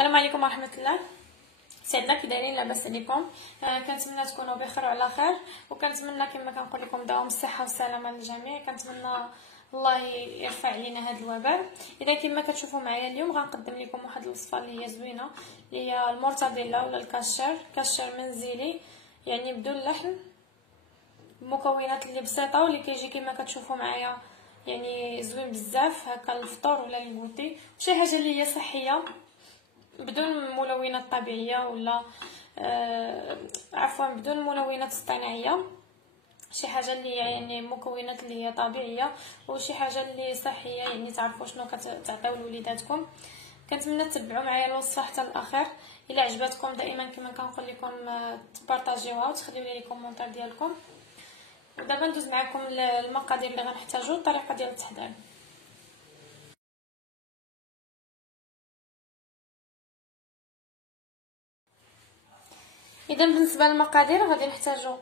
السلام عليكم ورحمه الله. سعدنا كي دايرين؟ لاباس عليكم؟ كنتمنى تكونوا بخير وعلى خير، وكنتمنى كما كنقول لكم دوام الصحه والسلامه للجميع. كنتمنى الله يرفع علينا هذا الوباء. اذا كما كتشوفوا معايا اليوم غنقدم لكم واحد الوصفه اللي هي زوينه، اللي هي المورتاديلا ولا كاشير منزلي، يعني بدون لحم، بمكونات اللي بسيطه واللي كيجي كما كتشوفوا معايا يعني زوين بزاف هكا للفطور ولا للغوتي. شي حاجه اللي هي صحيه بدون ملونات طبيعيه ولا عفوا بدون ملونات اصطناعيه، شي حاجه اللي يعني مكونات اللي هي طبيعيه وشي حاجه اللي صحيه، يعني تعرفوا شنو كتعطيو لوليداتكم. كنتمنى تتبعوا معايا الوصفه حتى الاخر. الا عجبتكم دائما كما كنقول لكم تبارطاجيوها وتخليو لي كومونتير ديالكم. ودابا ندوز معكم المقادير اللي غنحتاجو، الطريقه ديال التحضير. اذا بالنسبه للمقادير غادي نحتاجو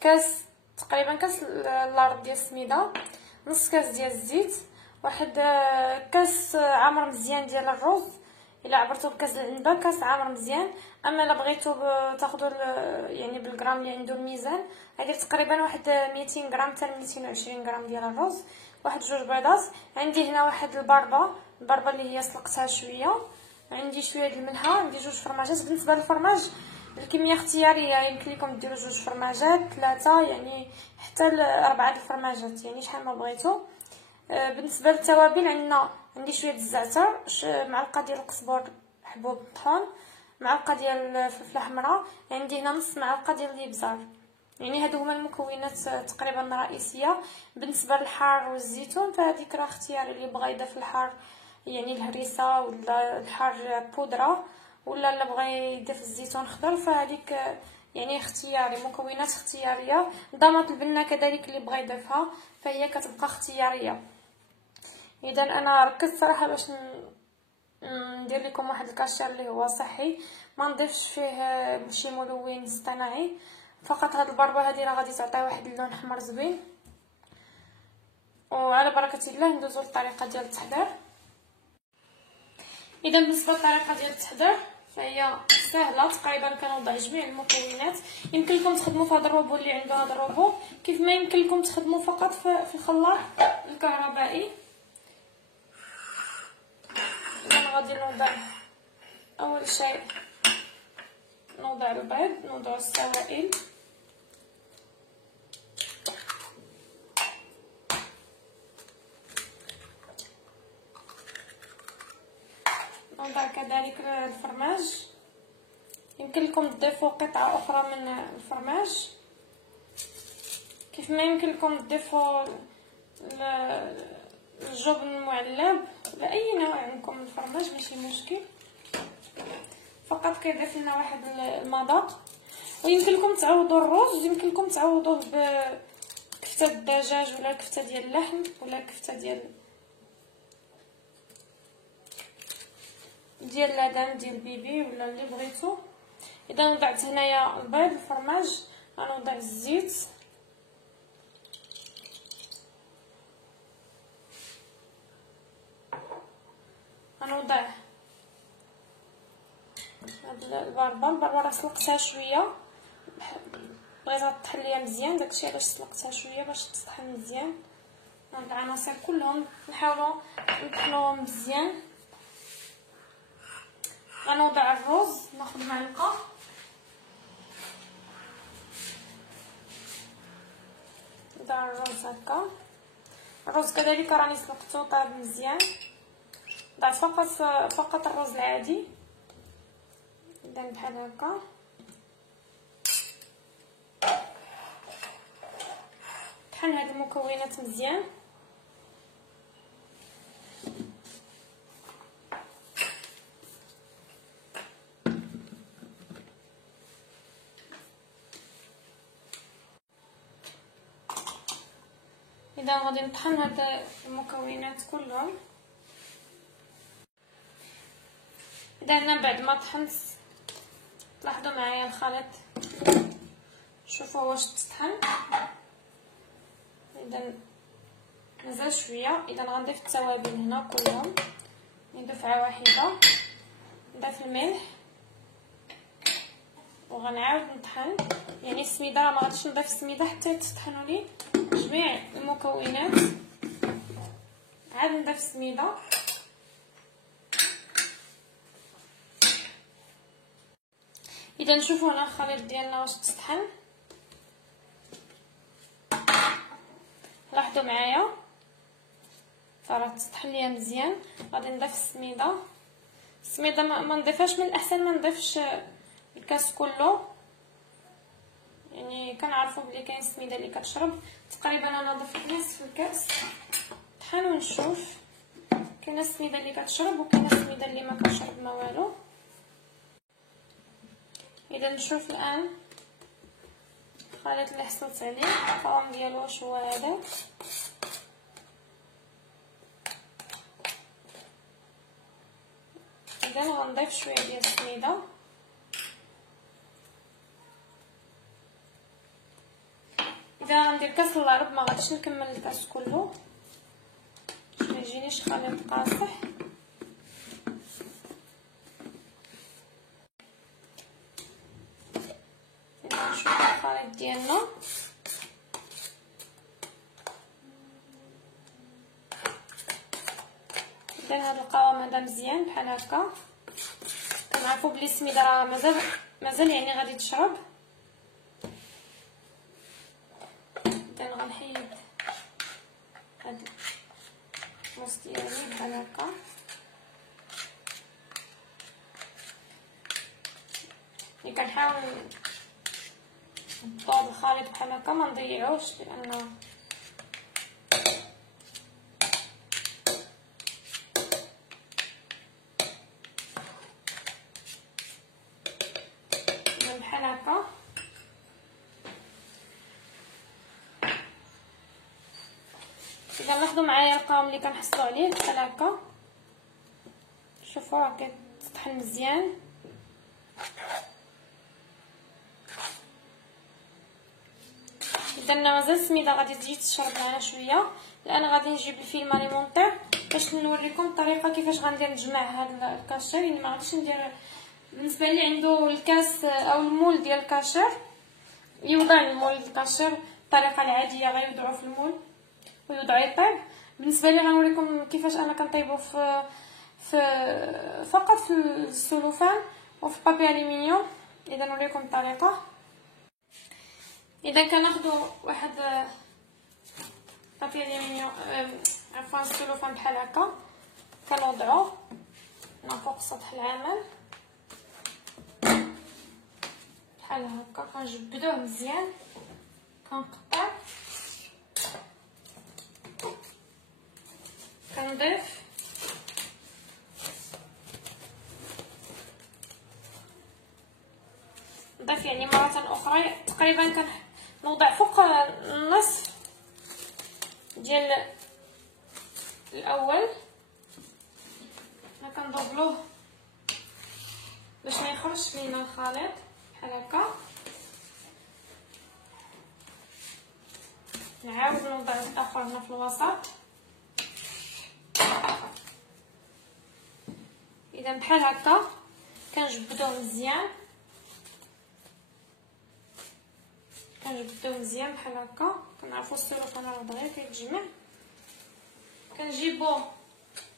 كاس، تقريبا كاس لارض ديال السميده، نص كاس ديال الزيت، واحد كاس عامر مزيان ديال الرز، الا عبرتو بكاس العنبه كاس عامر مزيان. اما الا بغيتو تاخذوا يعني بالغرام اللي عنده الميزان، غادي تقريبا واحد 200 غرام حتى 220 غرام ديال الرز، واحد جوج بيضات. عندي هنا واحد البربه اللي هي سلقتها شويه، عندي شويه د الملحه، عندي جوج فرماجات. بالنسبه للفرماج الكميه اختياريه، يمكن لكم ديروا جوج فرماجات، ثلاثه، يعني حتى ل4 الفرماجات، يعني شحال ما بغيتو. بالنسبه للتوابل عندي شويه الزعتر، معلقه ديال القزبر حبوب طحون، معلقه ديال الفلفله حمراء، عندي هنا نص معلقه ديال الابزار. يعني هادو هما المكونات تقريبا الرئيسيه. بالنسبه للحار والزيتون فهذيك راه اختياري، اللي بغى يضيف الحار يعني الهريسه ولا الحار بودره، ولا اللي بغى يضيف الزيتون خضر فهذيك يعني اختياري، مكونات اختياريه. ضمط البنه كذلك اللي بغى يضيفها فهي كتبقى اختياريه. اذا انا ركزت صراحه باش ندير لكم واحد الكاشير اللي هو صحي، ما نضيفش فيه شي ملون اصطناعي، فقط هاد البربه هذه راه غادي تعطي واحد اللون احمر زوين. وعلى بركه الله ندوزو للطريقه ديال التحضير. اذا بالنسبه للطريقه ديال التحضير فهي سهله، تقريبا كنوضع جميع المكونات. يمكن لكم تخدموا في هذا الروبو اللي عنده هذا الروبو، كيف ما يمكن لكم تخدموا فقط في الخلاط الكهربائي. اذا غادي نوضع اول شيء نوضع البيض، نوضع السوائل، نوضع كذلك الفرماج. يمكن لكم تضيفوا قطعه اخرى من الفرماج، كيف ما يمكن لكم تضيفوا الجبن المعلب ولا اي نوع عندكم من الفرماج، ماشي مشكل، فقط كيضيف لنا واحد المذاق. ويمكن لكم تعوضوا الرز، يمكن لكم تعوضوه بكفته الدجاج ولا كفته ديال اللحم ولا كفته ديال لادان ديال بيبي ولا اللي بغيتو. اذا وضعت هنايا البيض، الفرماج، غنوضع الزيت، غنوضع هاد البربه راه سلقتها شويه، بغيتها تطحن ليا مزيان، داكشي علاش سلقتها شويه باش تطحن مزيان. هاد العناصر كلهم نحاولوا نطحنوهم مزيان. غنوضع الرز، ناخذ معلقه، نوضع الرز هكا. الرز كذلك راني سلقته طاب مزيان، ضعت فقط الرز العادي. اذا بحال هكا طحن هاد المكونات مزيان. اذا غادي نطحن هاد المكونات كلهم. اذا انا بعد ما طحنت لاحظوا معايا الخليط، شوفوا واش تطحن. اذا مازال شويه، اذا غنضيف التوابل هنا كلهم دفعه واحده. نضيف الملح وغنعاود نطحن. يعني السميده ما غاديش نضيف السميده حتى تطحنوا لي جميع المكونات، عاد نضيف السميده. اذا نشوفوا هنا الخليط ديالنا واش تطحن. لاحظوا معايا راه تطحن ليا مزيان. غادي نضيف السميده. السميده ما نضيفهاش، من الاحسن ما نضيفش الكاس كله، يعني كنعرفوا بلي كاين السميده اللي كتشرب. تقريبا انا ضفت نص في الكاس. طحن ونشوف. كاينه السميده اللي كتشرب وكاينه السميده اللي ما كتشرب ما والو. اذا نشوف الان الخليط اللي حصلت عليه القوام ديالو واش هو هذا. اذا غنضيف شويه ديال السميده. اذا غندير كاس الربع ما غاديش نكمل الكاس كله باش ما يجينيش خليط قاصح. نشوف الخليط ديالنا. اذا هذا القوام هذا مزيان بحال هكا. كنعرفوا بلي السميده راه مازال يعني غادي تشرب. اذا غنحيد هاد النص ديالي بحال هكا. اللي كنحاول نضرب الخليط بحال هكا ما نضيعوش، لان بحال هكا. اذا لاحظوا معايا القوام اللي كنحصلوا عليه بحال هكا. شوفوا راه كيطحن مزيان. اذا مازال السميده غادي تجي تشرب معنا شويه، الان غادي نجيب الفيلم اليمونطير باش نوريكم الطريقه كيفاش غندير نجمع هذا الكاشير. يعني ما غاديش ندير بالنسبه لي عنده الكاس او المول ديال الكاشير، يوضع المول الكاشير الطريقه العاديه، غيوضعوا في المول ويوضع يطيب. بالنسبه لي غنوريكم كيفاش انا كنطيبو فقط في السلوفان وفي بابي الومنيوم. اذا نوريكم الطريقه. اذا كناخذوا واحد بابي الومنيوم عفوا السلوفان بحال هكا، كنوضعوه من فوق سطح العمل بحال هكا. كنجبدوه مزيان، كنقطع، كنضيف يعني مرة اخرى. تقريبا كنوضع فوق النصف ديال الاول. كندبلوه باش ما يخرجش لينا الخليط بحال هكا. نعاود نوضع الاخر هنا في الوسط. اذا بحال هكا كنجبدوه مزيان، بحال هكا. كنعرفوا السلوفان راه دغيا كيتجمع. كنجيبو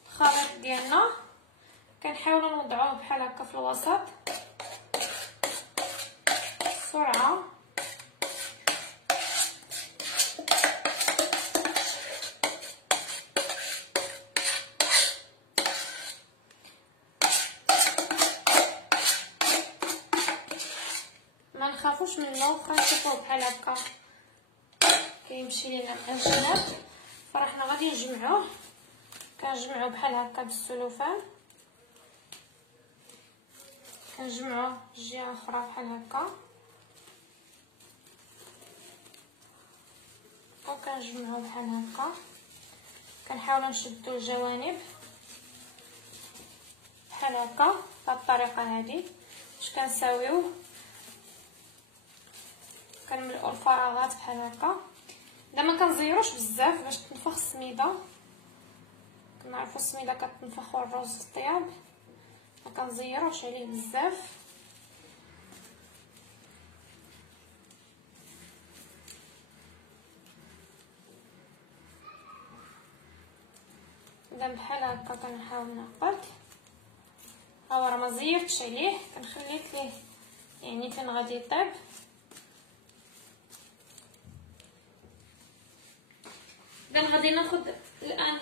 الخليط ديالنا، كنحاولوا نوضعوه بحال هكا في الوسط بسرعه. ما نخافوش منه، واخا نشوفوه بحال هكا كيمشي لينا الانجلاب، فرحنا غادي نجمعوه. كنجمعوه بحال هكا بالسلوفان، كنجمعوه جهه اخرى بحال هكا، وكنجمعوه بحال هكا. كنحاولوا نشدو الجوانب بحال هكا بهاد الطريقه هذه. باش كنساويوه كنملؤوا الفراغات بحال هكا. الا ما كنزيروش بزاف باش تنفخ السميده. كنعرفوا السميده كتنفخ والرز في الطياب، ما كنزيروش عليه بزاف. اذا بحال هكا كنحاول نعقد. ها هو راه ما زيرتش عليه، كنخليه فيه يعني فين غادي يطيب. اذا غادي ناخذ الان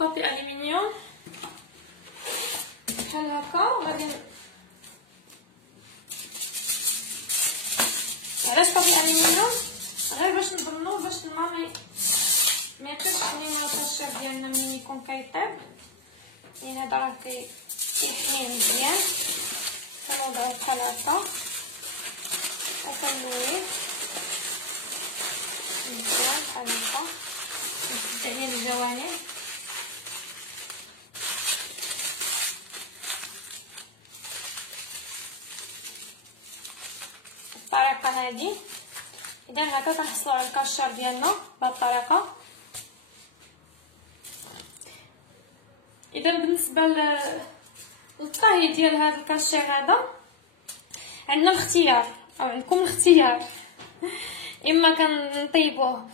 بابي الومنيوم بحال هكا، وغادي علاش بابي الومنيوم؟ غير باش نضمنو باش الماء ما يطيبش علينا الكاشير ديالنا ملي يكون كيطيب. يعني هذا راه كيحميه مزيان. كنوضعو بحال هكا وكنلويه مزيان بحال هكا، نشد عليه الجوانب. بالطريقه هذه. اذا هكا كنحصلوا على الكاشير ديالنا بهذه الطريقه. اذا بالنسبه للطهي ديال هذا الكاشير هذا عندنا الاختيار او عندكم الاختيار. اما كنطيبوه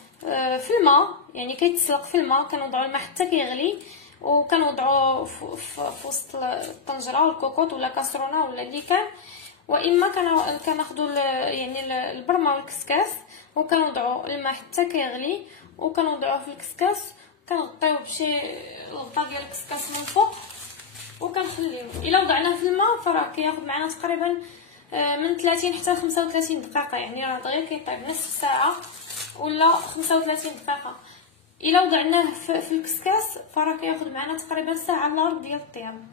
في الماء، يعني كيتسلق في الماء، كنوضعوا الماء حتى كيغلي وكنوضعوه في وسط الطنجره والكوكوط ولا كاسرونه ولا اللي كان. واما كناخذوا يعني البرمه والكسكاس وكنوضعوا الماء حتى كيغلي وكنوضعوه في الكسكاس، كنغطيوه بشي الغطاء ديال الكسكاس من فوق وكنخليوه. الا وضعناه في الماء فراه كياخذ معنا تقريبا من 30 حتى 35 دقيقه، يعني راه دغيا كيطيب نصف ساعه ولا 35 دقيقه. الا وضعناه في الكسكاس فراه كياخذ معنا تقريبا ساعه الا ربع ديال الطياب.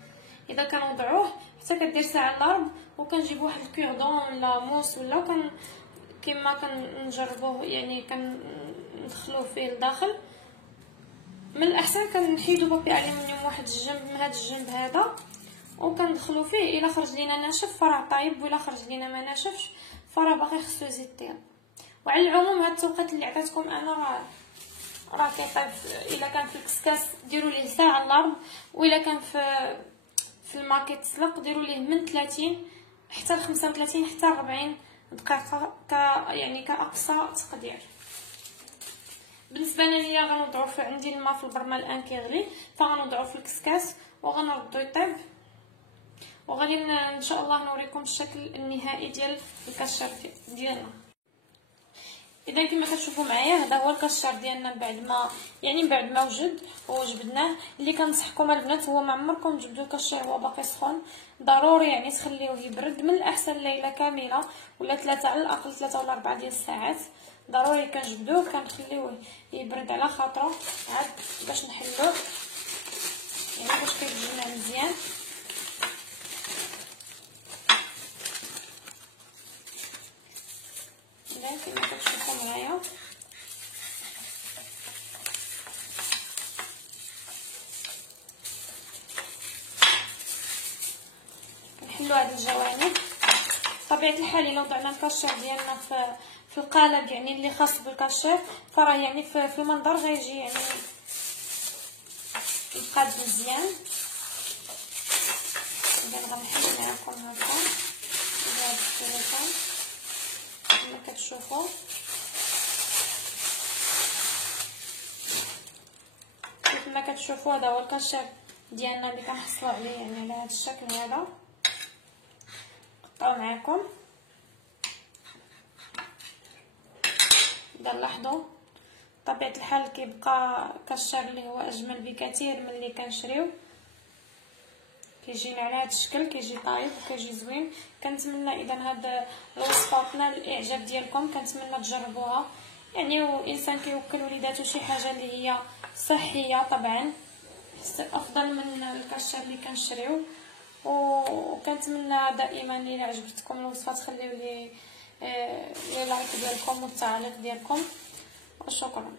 اذا كنوضعوه حتى كدير ساعه الا ربع، وكنجيب واحد الكيردون ولا موس ولا كما كنجربوه، يعني كندخلوه فيه لداخل. من الاحسن كنحيدو بابي الومنيوم واحد الجنب من هذا الجنب هذا وكندخلو فيه. الا خرج لينا ناشف فراه طايب، ولا خرج لينا ما ناشفش فراه باقي خصو يزيد طياب. وعلى العموم هاد التوقيت اللي عطيتكم انا راه كيطيب. الا كان في الكسكاس ديروا ليه ساعه الا ربع، والا كان في الماء كيتسلق ديروا ليه من 30 حتى 35 حتى 40 دقيقه يعني كاقصى تقدير. بالنسبه ليا غنوضعو عندي الماء في البرمه الان كيغلي، فغنوضعو في الكسكاس وغنردو يطيب، وغادي ان شاء الله نوريكم الشكل النهائي ديال الكاشير ديالنا. اذا كما كتشوفوا معايا هذا هو الكاشير ديالنا بعد ما وجبدناه. اللي كنصحكم البنات هو ما عمركم تجبدوا الكاشير وهو باقي سخون، ضروري يعني تخليوه يبرد. من الاحسن ليله كامله ولا 3 على الاقل 3 ولا 4 ديال الساعات ضروري كنجبدوه، كنخليوه يبرد على خاطره عاد باش نحلوه، يعني باش كيتجمع مزيان. اذا كما كتشوفوا معايا كنحلوا هاد الجوانب. بطبيعه الحال الا وضعنا الكاشير ديالنا في القالب يعني اللي خاص بالكاشير فراه يعني في المنظر غيجي يعني يقاد مزيان. اذا غنحل معكم هكا بهاد الطريقه كما كتشوفوا. كما كتشوفوا هذا هو الكاشير ديالنا اللي كنحصلوا عليه يعني على هذا الشكل هذا. نقطعو معكم. اذا لاحظوا بطبيعه الحال كيبقى كاشير اللي هو اجمل بكثير من اللي كنشريو، كيجينا على هذا الشكل، كيجي طايب وكيجي زوين. كنتمنى اذا هاد الوصفات نال الاعجاب ديالكم، كنتمنى تجربوها. يعني الانسان كيوكل وليداتو شي حاجه اللي هي صحيه طبعا افضل من الكاشير اللي كنشريو. وكنتمنى دائما الى عجبتكم الوصفه تخليو لي لايك ديالكم والتعليق ديالكم، وشكرا.